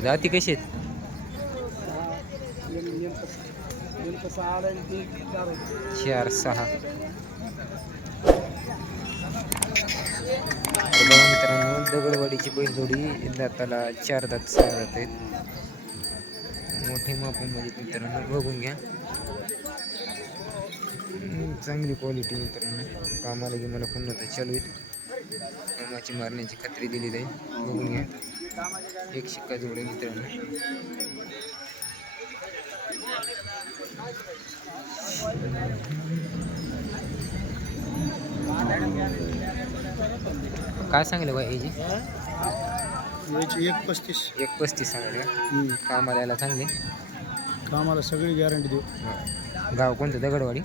बरं जाती कशी आहेत? चार सहा. मित्रांनो दगडवाडीची बैलजोडी दाताला चार दात सहा दात आहेत. मोठे मापामध्ये म्हणजे मित्रांनो बघून घ्या. चांगली क्वालिटी मित्रांनो. कामाला की मला पुन्हा तर चालू आहेत. कामाची मारण्याची खात्री दिली जाईल बघून घ्या. एक शिक्का जोड मित्रांनो. काय सांगलं बा याची याची एक पस्तीस. एक पस्तीस सांगायला का? कामाला यायला चांगले? कामाला सगळी गॅरंटी देऊ. गाव कोणतं? दगडवाडी?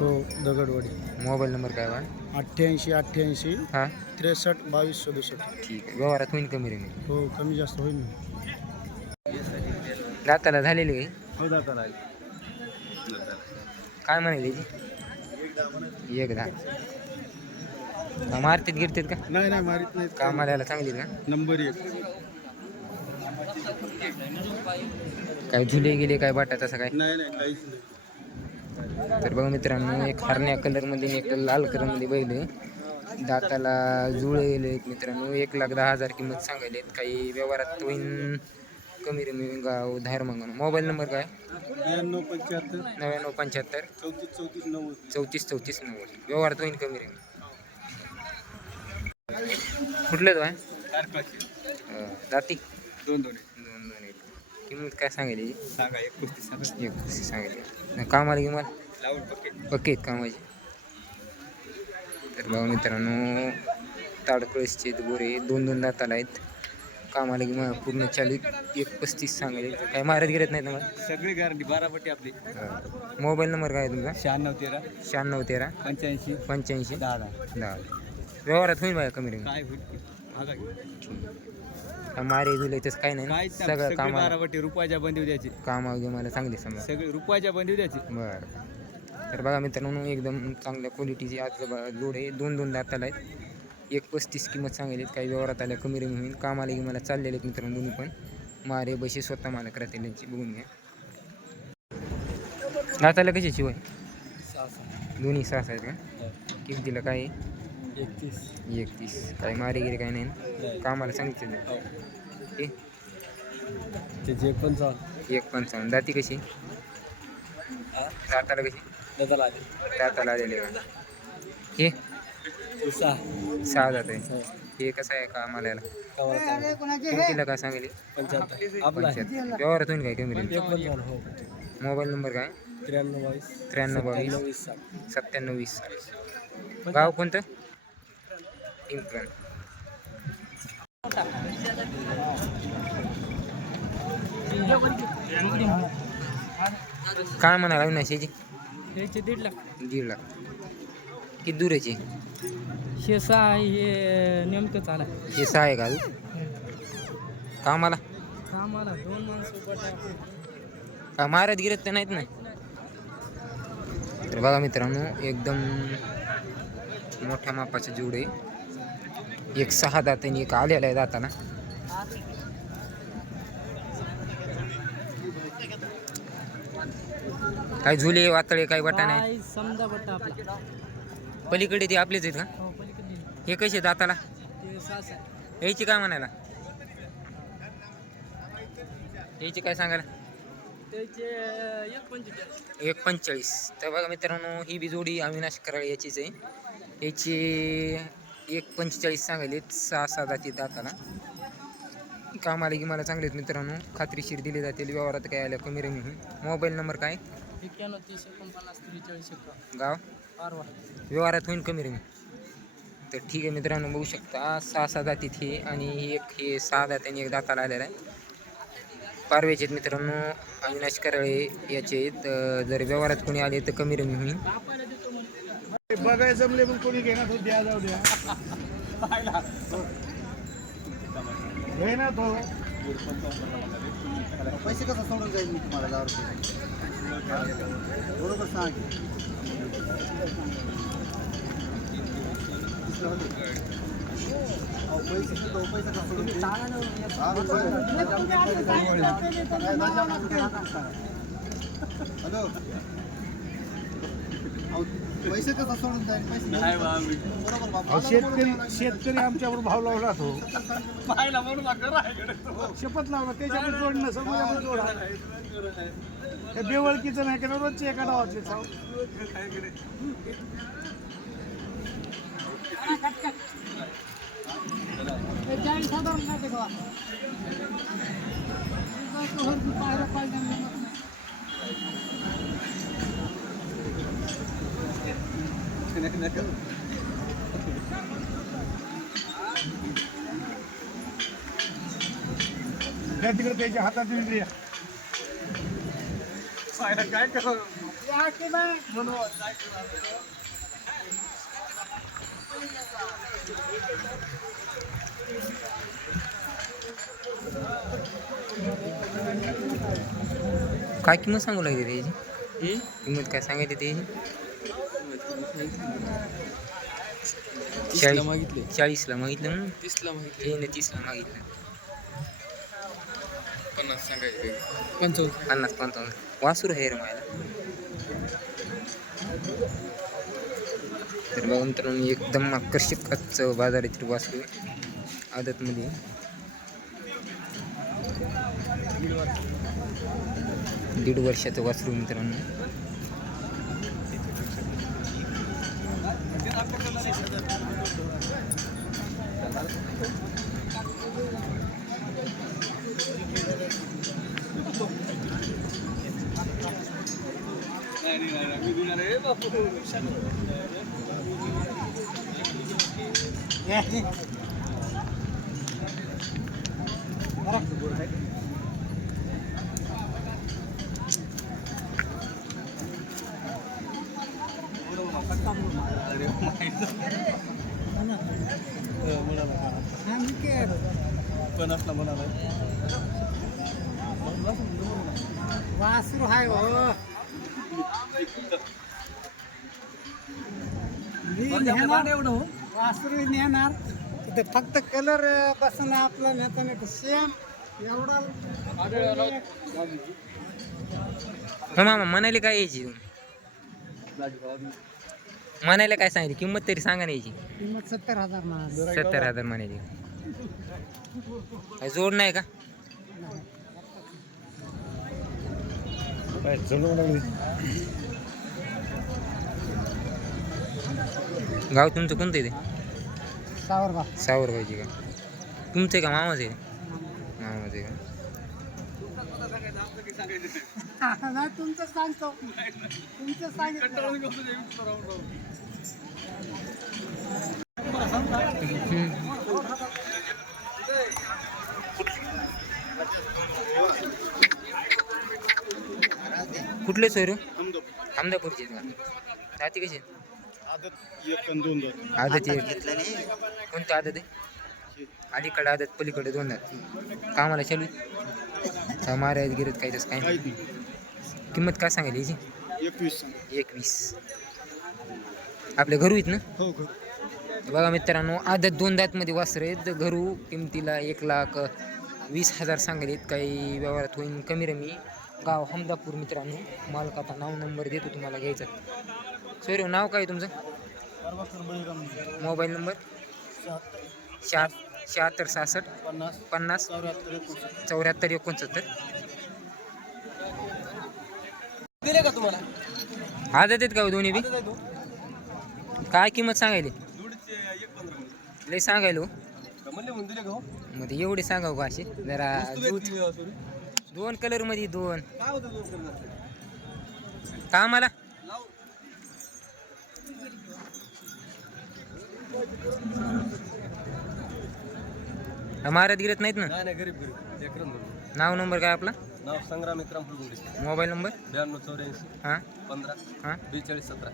हो दगडवाडी. मोबाईल नंबर काय बा? अठ्ठ्याऐंशी अठ्ठ्याऐंशी हां. त्रेसष्ट बावीस सदुसष्ट. ठीक आहे. व्यवहारात होईल कमी रेमी हो कमी जास्त होईल ना. दाताला झालेली काही हो दादा काय म्हणाले याची एक दहा का मारतीत गिरतीत का? नाही नाही मारित नाही कामाला यायला चांगली का? नंबर एक. काय झुले गेले काय बाटा तसं काय? नाही नाही काहीच नाही. तर बघा मित्रांनो एक हरण्या कलरमध्ये एक लाल कलरमध्ये बैल आहे. दाताला जुळे गेले मित्रांनो. एक लाख दहा हजार किंमत सांगायले काही व्यवहारात होईन कमी रमी गाव धार मंगण मोबाईल नंबर काय? ब्याण्णव पंच्याहत्तर. नव्याण्णव पंच्याहत्तर. चौतीस चौतीस नव्वद. चौतीस चौतीस नव्वद. व्यवहारात होईन कमी रमी कुठलं तो आहे दाती दोन दोन आहेत. किंमत काय सांगायली सांगा एक सांगा. सांगायली कामाला किंमत लावून पकेट पक्के आहेत कामाचे. तर बघा मित्रांनो ताडकळसचे गोरे दोन दोन दाताला आहेत. कामाला की मग पूर्ण चालू आहेत. एक पस्तीस सांगायले काय मारत गिरत नाही तुम्हाला सगळी गॅरंटी बारा पट्टी आपली मोबाईल नंबर काय आहे तुमचा? शहाण्णव तेरा. शहाण्णव तेरा. पंच्याऐंशी. पंच्याऐंशी. दहा दहा. दहा. व्यवहारात होईल बाया कमी रमी काय होईल मागा. मारे जुले तसं काही नाही ना? काहीच नाही. सगळं सगळी कामाला. बारा पट्टी रुपयाच्या बंदी द्यायची. कामा मला चांगली समजा. सगळी रुपयाच्या बंदी द्यायची. बरं. तर बघा मित्रांनो एकदम चांगल्या क्वालिटीचे आज लोड आहे. दोन दोन दाताला आहेत एक पस्तीस किंमत सांगितली काही व्यवहारात आल्या कमी रमी होईल. कामाला की मला चाललेले आहेत मित्रांनो दोन्ही पण. मारे बसे स्वतः मालक राहतील त्यांची बघून घ्या. दाताला कशी शिवाय दोन्ही सहा आहेत का? किती दिलं काय आहे? एकतीस. एकतीस. काही मारे गिरे काही नाही? कामाला सांगितलं हो. ते ते जे पण चाल एक पंचावन्न दाती कशी? दाताला कशी? दादाला आले. दाताला आलेले का? हे? सहा सहा जात आहे. हे. कसं आहे का आम्हाला याला किमतीला काय सांगेल? पंच्याहत्तर. आपला आहे. पंच्याहत्तर. व्यवहारात होईल काय कमी पण चाल हो. मोबाईल नंबर काय? त्र्याण्णव बावीस. त्र्याण्णव बावीस. सत्त्याण्णव वीस गाव कोणतं? इम्प्लन काय म्हणाला अविनाशाची याचे? दीड लाख. दीड लाख. किती दूर याची? हे सहा हे नेमकं चाला हे सहा आहे का अजून? कामाला? आम्हाला दोन माणसं का मारत गिरत तर नाहीत ना? तर बघा मित्रांनो एकदम मोठ्या मापाचे जुडे. एक सहा दात आणि एक आलेला आहे दाताना. काय झुले वातळे काय समजा बटा आपला. पलीकडे ते आपलेच आहेत का? हो हे कसे दाताला? यायची काय म्हणायला? यायची काय सांगायला? एक पंचेचाळीस. तर बघा मित्रांनो ही बी जोडी अविनाश कराळ याचीच आहे. याची एक पंचेचाळीस सांगायलेत सहा सहा जाती दाताला कामाला की मला चांगले आहेत मित्रांनो. खात्रीशीर दिली जाते व्यवहारात काय आल्या कमी रमी होईल. मोबाईल नंबर काय? एक्क्याण्णव तीस एकोणपन्नास त्रेचाळीस एकावन्न. गाव? व्यवहारात होईल कमी रमी. तर ठीक आहे मित्रांनो बघू शकता. सहा सहा जातीत हे आणि एक हे सहा दात्याने एक दाताला आलेला आहे. पारवेचे आहेत मित्रांनो. अविनाश कराळे याचे आहेत. जर व्यवहारात कोणी आले तर कमी रमी होईल. बघायला जमले पण कोणी घेणार तो द्या जाऊ द्या. घे ना तो. पैसे कसं सोडून जाईल मी तुम्हाला दहा रुपये? बरोबर सांग अहो, पैसे पैसे का सोडून. हॅलो. पैसे कसं सोडून जाईल? पैसे बरोबर बाबा. अहो, शेतकरी शेतकरी आमच्यावर भाव लावला तो शपथ लावला त्याच्यावर जोडणं सगळं जोडा. हे बेवळकीचं नाही का रोजचे एका डावातले साव त्या तिकडे त्याच्या हातात इंद्रिया काय करू काय किंमत सांगू लागली त्याची किंमत काय सांगायची त्याची चाळीस मागितले. चाळीसला मागितलं म्हणून तीसला मागितले. तीसला मागितलं. पन्नास सांगायचे पंचावन्न. पन्नास पंचावन्न. वासूर आहे रे मला तर बघा मित्रांनो एकदम आकर्षक बाजारातील वासरू आहे आदतमध्ये. दीड वर्षाचं वासरू मित्रांनो. Yeah. वासरू नेणार तिथे फक्त कलर बसणं आपला नेता नाही सेम एवढा हो मामा म्हणाले काय यायची? म्हणायला काय सांगितली किंमत तरी सांगा ना याची. किंमत सत्तर हजार सत्तर हजार म्हणायची. काय जोड नाही का? गाव तुमचं कोणतं आहे ते? सावर बा सावर पाहिजे का तुमचं आहे का? मामाचं मामाचं का? तुमचं सांगतो. तुमचं सांगितलं कुठले सोयरू अहमदापूरचे जाती कशी? आदत एक आणि दोन दोन आदत आहे कोणतं आदत आहे? अलीकडे आदत पलीकडे दोन दात कामाला चालू आहे? मारायला गिरत काही तसं काही नाही. काहीच नाही. किंमत काय सांगायला याची एकवीस सांग. एकवीस. आपल्या घरू आहेत ना? हो हो बघा मित्रांनो आदत दोन दातमध्ये वासर आहेत. घरू किमतीला एक लाख वीस हजार सांगलेत काही व्यवहारात होईल कमी रमी. गाव हमदापूर मित्रांनो. मालकाचा नाव नंबर देतो तुम्हाला घ्यायचा. सोयरे नाव काय तुमचं? Mobile number? शहात शहात्तर सहासष्ट पन्नास. पन्नास. चौऱ्याहत्तर एकोणसत्तर. दिले का तुम्हाला? आदत आहेत का हो दोन्ही बी? काय किंमत सांगायली? लय सांगायलो का हो? मग एवढे सांगाव का असे? जरा दूध दोन कलरमध्ये दोन. काय होतं दोन करणार का मला मारत गिरत नाहीत ना? नाही नाही गरीब गरीब. नाव नंबर काय आपला? नाव संग्राम विक्रम फुलगुंडे. मोबाईल नंबर ब्याण्णव चौऱ्याऐंशी. हां. पंधरा. हां. बेचाळीस सतरा.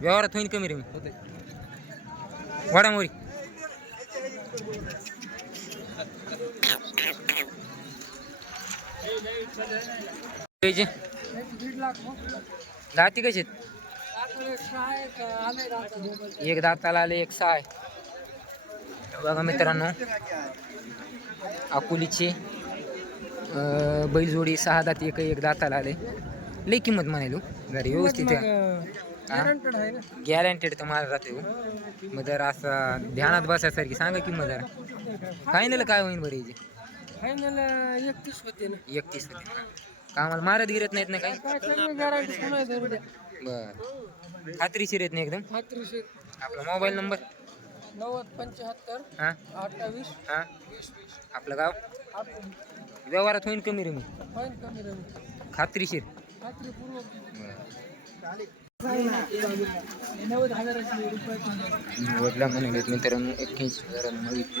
व्यवहारात होईल कमी रे मी. होते. वडामोरी दाती कशी? एक दाताला आले एक सहा आहे बघा मित्रांनो अकोलीचे बैलजोडी सहा दात एक एक दाताला आले. लई किंमत म्हणायलो जरा व्यवस्थित गॅरंटेड तर मला राहते हो. मग जर असं ध्यानात बसायसारखी सांगा किंमत जरा. फायनल काय होईल बरं याची? फायनल एकतीस होते ना. एकतीस होते. का कामाला मारत गिरत नाहीत ना काही? काय गॅरंटी पुन्हा उद्या बर. खात्रीशीर येत नाही एकदम? खात्रीशीर. आपला मोबाईल नंबर नव्वद पंच्याहत्तर हां? अठ्ठावीस हां? वीस वीस. आपलं गाव? आपण व्यवहारात होईल कमी रे मी फाईन कमी राहील खात्रीशीर? खात्रीपूर्वक नव्वद हजाराची रुपये. वडला म्हणाले मित्रांनो एक्क्याऐंशी मागितले.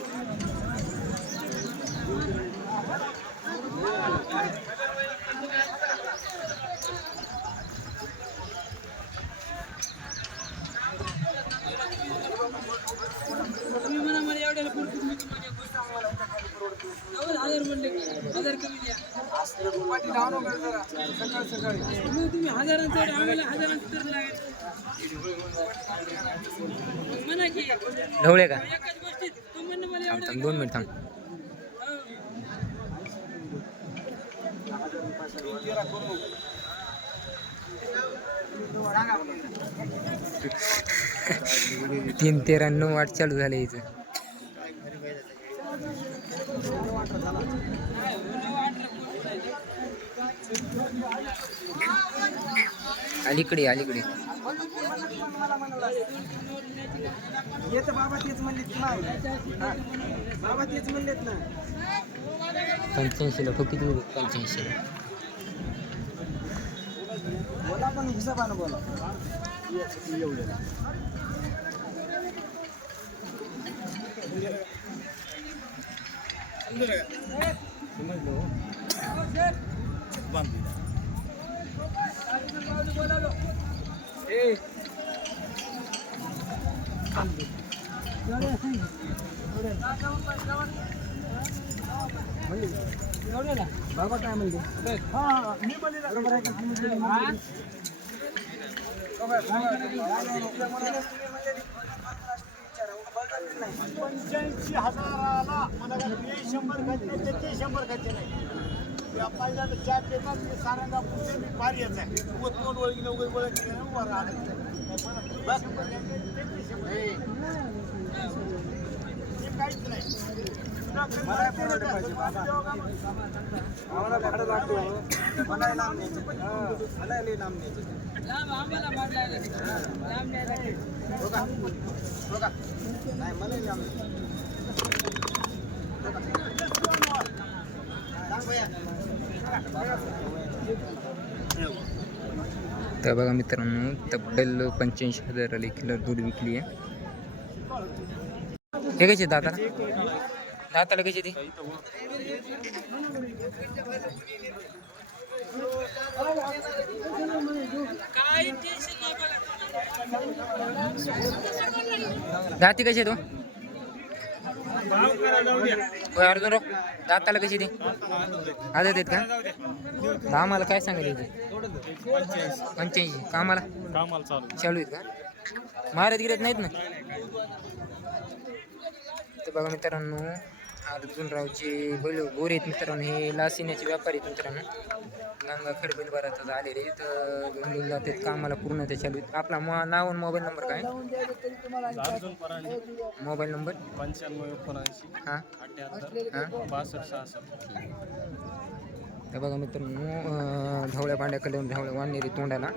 तुम्ही हजारांचं आम्हाला हजारांचं तर लागेल म्हणा की ढवळे का? थांब थांब दोन मिनिट थांब. तीन तेरा नऊ आठ चालू झाले याचं अलीकडे अलीकडे. येतं बाबा तेच म्हणलेत बाबा तेच म्हणलेत ना. पंच्याऐंशीला फक्त किती पंच्याऐंशीला. बोला पण हिशोबानं बोला. बाबा काय म्हणले पंच्याऐंशी हजाराला मला शंभर घातले ते शंभर घातले नाही. या पहिल्यांदा चहा पेतात ते सारंगा पुढचे मी पार येत आहे उगत तोंड ओळखीनं उगत ओळखीनं उभा राहणार. बस. ते काहीच नाही मला परवडलं पाहिजे बाबा. आम्हाला भाडं लागतो मला लांब न्यायचं मला लई लांब न्यायचं हो का? हो का? नाही मला लांब तर बघा मित्रांनो तब्बल पंच्याऐंशी हजाराला एक किलो दूध विकली आहे. हे कसे दाताला? दाताला कशी ती दाती कशी तो अर्जुन राव दाताला कशी ती? आदत आहेत का? आम्हाला काय सांगायला पंच्याऐंशी. कामाला? कामाला चालू चालू आहेत का? महाराज गिरत नाहीत ना? तर बघा मित्रांनो अर्जुनरावचे बैल गोरे आहेत मित्रांनो. हे लासिन्याचे व्यापारी आहेत मित्रांनो. गंगा खडबैल भरातच आलेले तर घेऊन जातात कामाला पूर्ण ते चालू आहेत. आपला मो नाव आणि मोबाईल नंबर काय? Arjun mobile number? पंच्याण्णव एकोणऐंशी हां? अठ्याहत्तर हां? बासष्ट सहासष्ट. तर बघा मित्रांनो अं, ढवळ्या पांड्या कलर ढवळ्या वाढणारी तोंडाला.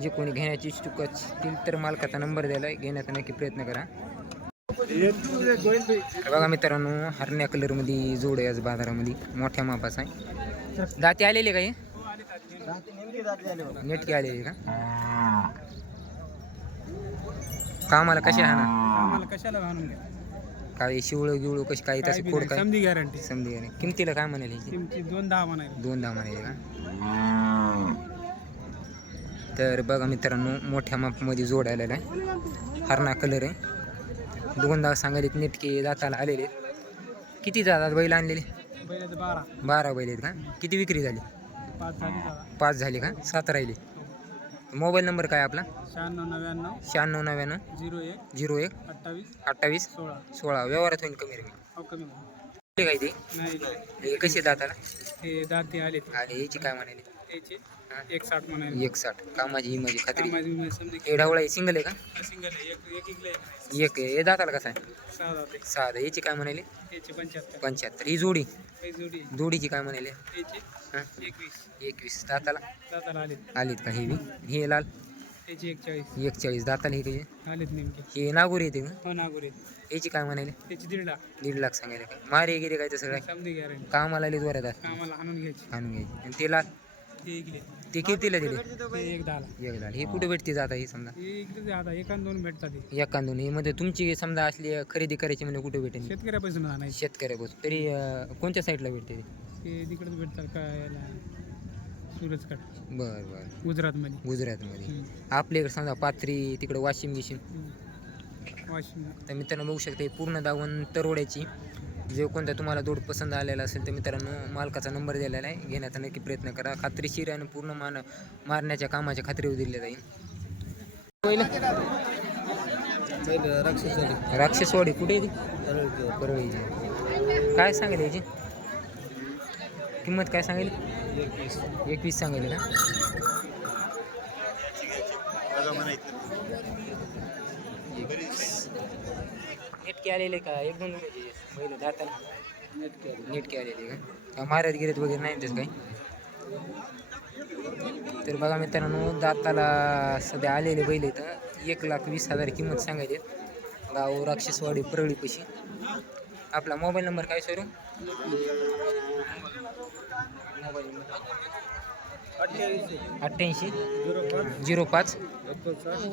जे कोणी घेण्याची इच्छुक असतील तर मालकाचा नंबर द्यायला घेण्याचा नक्की प्रयत्न करा. बघा मित्रांनो हरण्या कलरमध्ये जोड आहे आज बाजारामध्ये. मोठ्या मापाचा आहे. दाती आलेले का हे? नेटके आलेले का? कामाला कसे हा ना आम्हाला कशाला घालून घ्या? काय शिवळ गिवळ कशी काही तसं कोड काय? समधी गॅरंटी समजी गेले किमतीला काय म्हणाले ह्याची? दहा दोन दहा म्हणाले का? तर बघा मित्रांनो मोठ्या मापमध्ये जोड आलेला आहे. हरणा कलर आहे. दोन दहा सांगायलेत नेटके दाताला आलेले. किती जातात बैल आणलेले? बारा. बारा बैल आहेत का? किती विक्री झाली? पाच झाली दादा पाच झाले का? सात राहिले. मोबाईल नंबर काय आपला? शहाण्णव नव्याण्णव. शहाण्णव नव्याण्णव. झिरो एक. झिरो एक. अठ्ठावीस. अठ्ठावीस. सोळा. सोळा. व्यवहारात होईल कमी रमी. हो कमी झालं. काय ते? नाही हे कसे दाताला? हे दाते आले आणि याची काय म्हणाली? त्याचे. एक साठ एक साठ कामाची ही माझी खात्री. कामाची समजा हे ढवळा आहे सिंगल आहे का? सिंगल आहे. एक एक एक आहे. हे दाताला कसा आहे? सहा आहे. याची काय म्हणाली? पंच्याहत्तर. पंच्याहत्तर. ही जोडी? काही जोडी. आहे. जोडीची काय म्हणाली? हां? एकवीस. एकवीस. दाताला? आलेत. आलीत का? हे बी? हे लाल? त्याचे एक चाळीस एकचाळीस. दाताला हे आलेत नेमके. हे नागोरी येते का? हो नागोरे याची काय म्हणाले? त्याचे दीड लाख. दीड लाख सांगायला मारे गिरे काय तसं काय? गॅरंटी कामाला आले कामाला आणून घ्यायची. आणून घ्यायची. आणि ते लाल? ते इकले ते कितीला दिले? ते एक दहाला एक हे कुठे भेटते जाता हे समजा? हे इकडे आता एकान दोन भेटतात ते एक कांदून हे मध्ये तुमची समजा असली खरेदी करायची म्हणजे कुठे भेटेल शेतकऱ्यापासून आणायचे. शेतकऱ्या बस तरी अं, कोणत्या साईडला भेटते ते? ते तिकडेच भेटतात काय याला? सूरजकड बरं बरं. गुजरातमध्ये. आपल्या इकडे समजा पाथरी तिकडे वाशिम गिशिम. हम्म. वाशिम. तर मित्रांनो बघू शकता ही पूर्ण दावण तरवड्याची जे कोणता तुम्हाला दोड पसंत आलेला असेल तर मित्रांनो मालकाचा नंबर दिलेला आहे. घेण्याचा नक्की प्रयत्न करा. खात्रीशीर आणि पूर्ण मान मारण्याच्या कामाच्या खात्रीवर दिले जाईल. पहिलं? पहिलं राक्षसवाडी राक्षसवाडी कुठे परळीचं. काय सांगेल याची? किंमत काय सांगेल एकवीस. सांगेल का? नेटके आलेले का? एक दोन महिने दाताला जाताना नीट केलेली का? महाराज गिरीत वगैरे नाही तेच काही? तर बघा मित्रांनो दाताला सध्या आलेले बैल तर एक लाख वीस हजार किंमत सांगायचे. गाव राक्षसवाडी परळीपाशी आपला मोबाईल नंबर काय सर मोबाईल नंबर अठ्ठ्याऐंशी. झिरो पाच.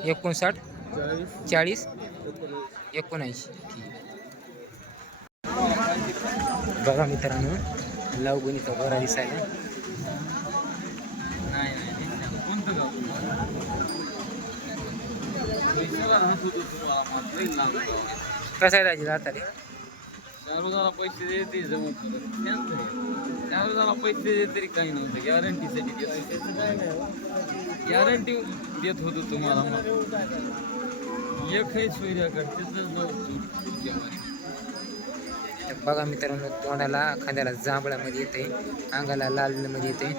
एकोणसाठ. चाळीस. एकोणऐंशी. ठीक. बघा मित्रांनो लावगणीचा बरा दिसायला. कसं आहे दाजी जाता रे? चारोजाला पैसे देते जमत चारोजाला पैसे दे तरी काही नव्हतं. गॅरंटीसाठी देत गॅरंटी देत होतो तुम्हाला. मग एकही सूर्याकडे तर बघा मित्रांनो तोंडाला खांद्याला जांभळामध्ये येते अंगाला लालमध्ये येते.